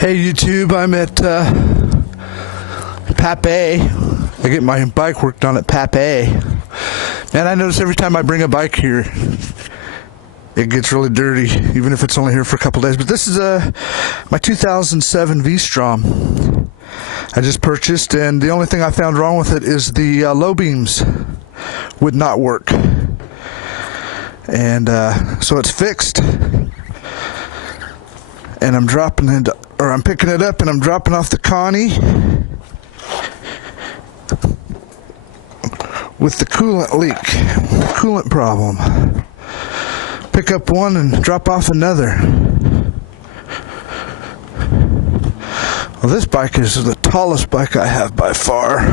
Hey YouTube, I'm at Pape. I get my bike worked on at Pape. And I notice every time I bring a bike here, it gets really dirty, even if it's only here for a couple days. But this is my 2007 V-Strom. I just purchased, and the only thing I found wrong with it is the low beams would not work. And so it's fixed. And I'm I'm picking it up and I'm dropping off the Connie with the coolant leak, coolant problem. Pick up one and drop off another. Well, this bike is the tallest bike I have by far.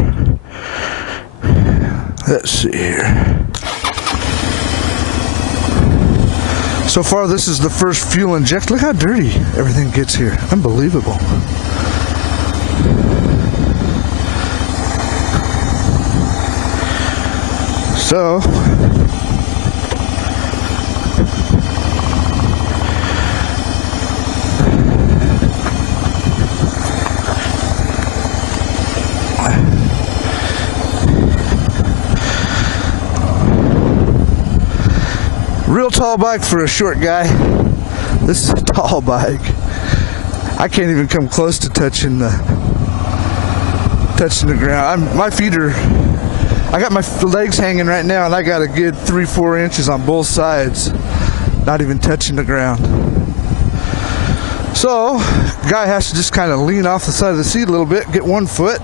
Let's see here. So far, this is the first fuel inject. Look how dirty everything gets here. Unbelievable. So, real tall bike for a short guy. This is a tall bike. I can't even come close to touching the ground. My feet are, I got my legs hanging right now, and I got a good 3-4 inches on both sides, not even touching the ground. So, guy has to just kind of lean off the side of the seat a little bit, get one foot.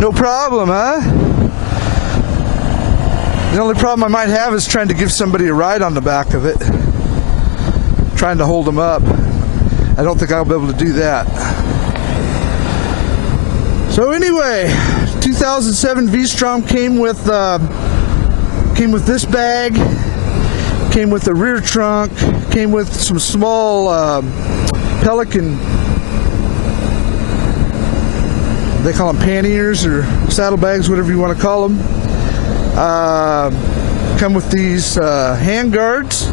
No problem, huh? The only problem I might have is trying to give somebody a ride on the back of it. Trying to hold them up. I don't think I'll be able to do that. So anyway, 2007 V-Strom came with this bag, came with the rear trunk, came with some small Pelican, they call them panniers or saddlebags, whatever you want to call them. Come with these hand guards,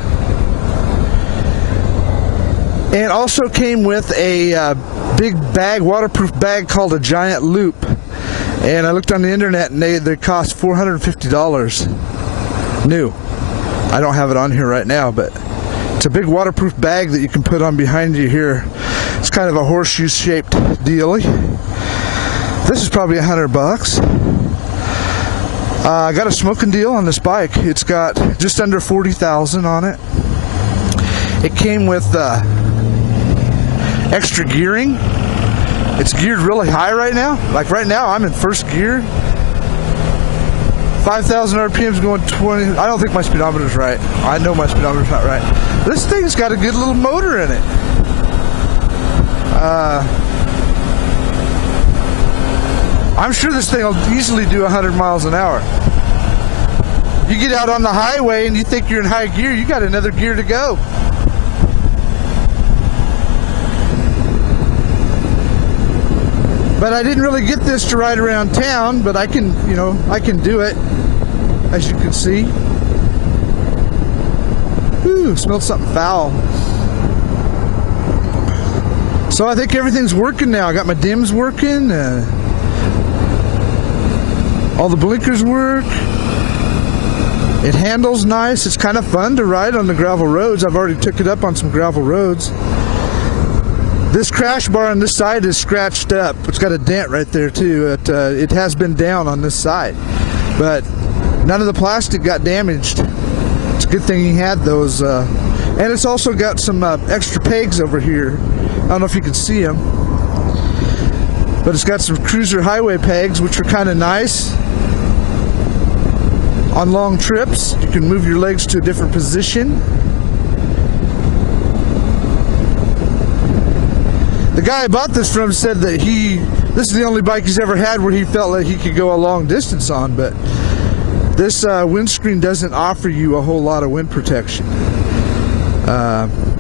and also came with a big bag, waterproof bag called a Giant Loop. And I looked on the internet, and they cost $450 new. I don't have it on here right now, but it's a big waterproof bag that you can put on behind you here. It's kind of a horseshoe shaped dealie. This is probably $100. I got a smoking deal on this bike. It's got just under 40,000 on it. It came with extra gearing. It's geared really high right now. Like right now, I'm in first gear. 5,000 RPMs going 20. I don't think my speedometer's right. I know my speedometer's not right. This thing's got a good little motor in it. I'm sure this thing will easily do 100 miles an hour. You get out on the highway and you think you're in high gear, you got another gear to go. But I didn't really get this to ride around town, but I can, I can do it, as you can see. Ooh, smelled something foul. So I think everything's working now. I got my dims working. All the blinkers work. It handles nice. It's kind of fun to ride on the gravel roads. I've already took it up on some gravel roads. This crash bar on this side is scratched up. It's got a dent right there too. It has been down on this side, but none of the plastic got damaged. It's a good thing he had those. And it's also got some extra pegs over here. I don't know if you can see them, but it's got some cruiser highway pegs, which are kind of nice. On long trips, you can move your legs to a different position. The guy I bought this from said that this is the only bike he's ever had where he felt like he could go a long distance on, but this windscreen doesn't offer you a whole lot of wind protection.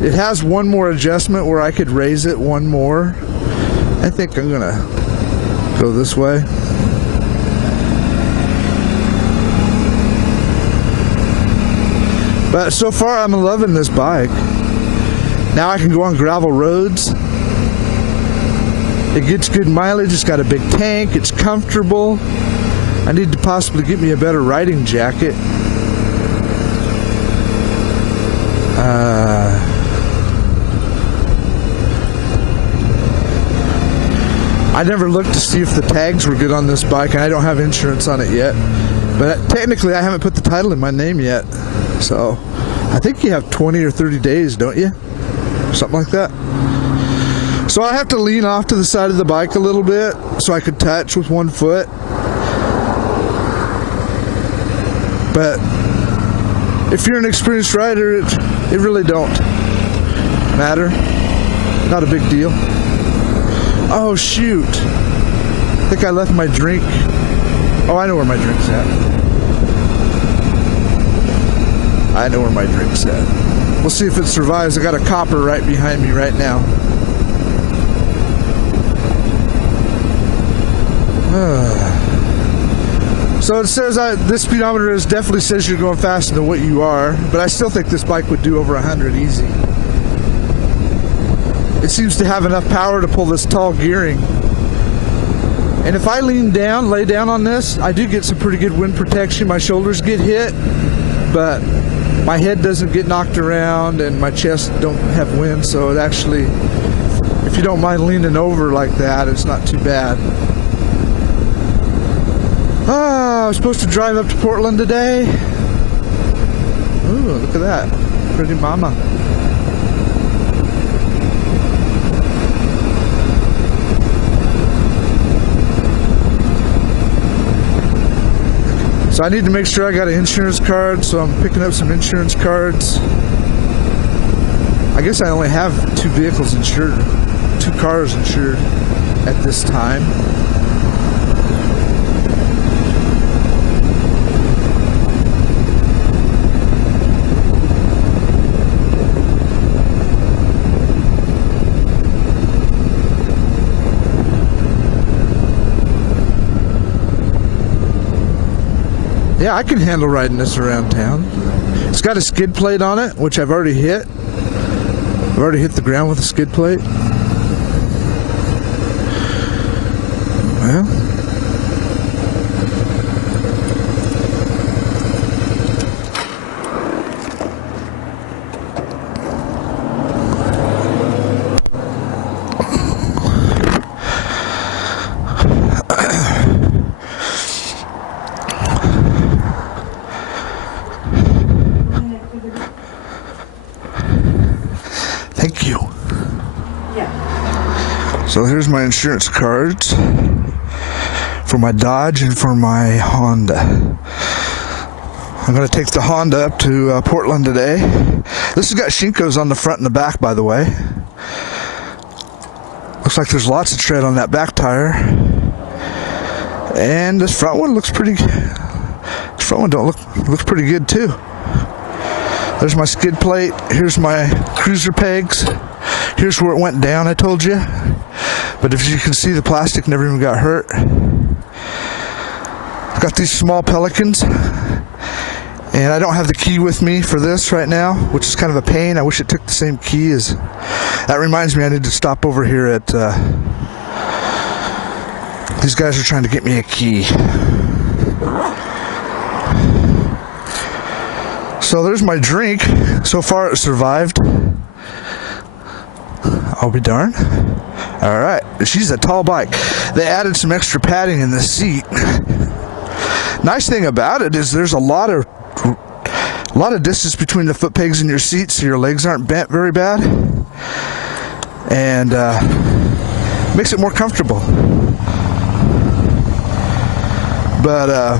It has one more adjustment where I could raise it one more. I think I'm gonna go this way. But so far I'm loving this bike. Now I can go on gravel roads. It gets good mileage. It's got a big tank. It's comfortable. I need to possibly get me a better riding jacket. I never looked to see if the tags were good on this bike, and I don't have insurance on it yet. But technically, I haven't put the title in my name yet. So I think you have 20 or 30 days, don't you? Something like that. So I have to lean off to the side of the bike a little bit so I could touch with one foot. But if you're an experienced rider, it really don't matter. Not a big deal. Oh shoot. I think I left my drink. Oh, I know where my drink's at. I know where my drink's at. We'll see if it survives. I got a copper right behind me right now. So it says this speedometer definitely says you're going faster than what you are, but I still think this bike would do over 100 easy. It seems to have enough power to pull this tall gearing. And if I lay down on this, I do get some pretty good wind protection. My shoulders get hit, but my head doesn't get knocked around and my chest don't have wind, so it actually, if you don't mind leaning over like that, it's not too bad. I was supposed to drive up to Portland today. Ooh, look at that. Pretty mama. So I need to make sure I got an insurance card, so I'm picking up some insurance cards. I guess I only have 2 vehicles insured, 2 cars insured at this time. Yeah, I can handle riding this around town. It's got a skid plate on it, which I've already hit. I've already hit the ground with a skid plate. Well, thank you. Yeah. So here's my insurance cards for my Dodge and for my Honda. I'm going to take the Honda up to Portland today. This has got Shinkos on the front and the back, by the way. Looks like there's lots of tread on that back tire. And this front one looks pretty. This front one looks pretty good too. There's my skid plate. Here's my cruiser pegs. Here's where it went down, I told you. But if you can see, the plastic never even got hurt. I've got these small Pelicans. And I don't have the key with me for this right now, which is kind of a pain. I wish it took the same key as... That reminds me, I need to stop over here at... These guys are trying to get me a key. So there's my drink. So far it survived. I'll be darned. Alright, she's a tall bike. They added some extra padding in the seat. Nice thing about it is there's a lot of distance between the foot pegs in your seat, so your legs aren't bent very bad. And makes it more comfortable. But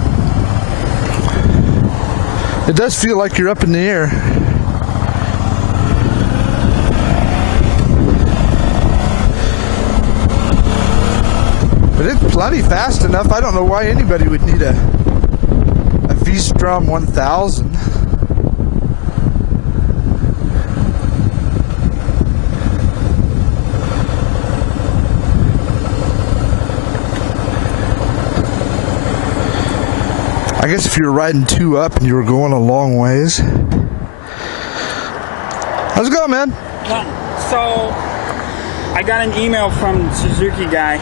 it does feel like you're up in the air. But it's plenty fast enough. I don't know why anybody would need a V-Strom 1000. I guess if you were riding 2 up and you were going a long ways. How's it going, man? So, I got an email from Suzuki guy.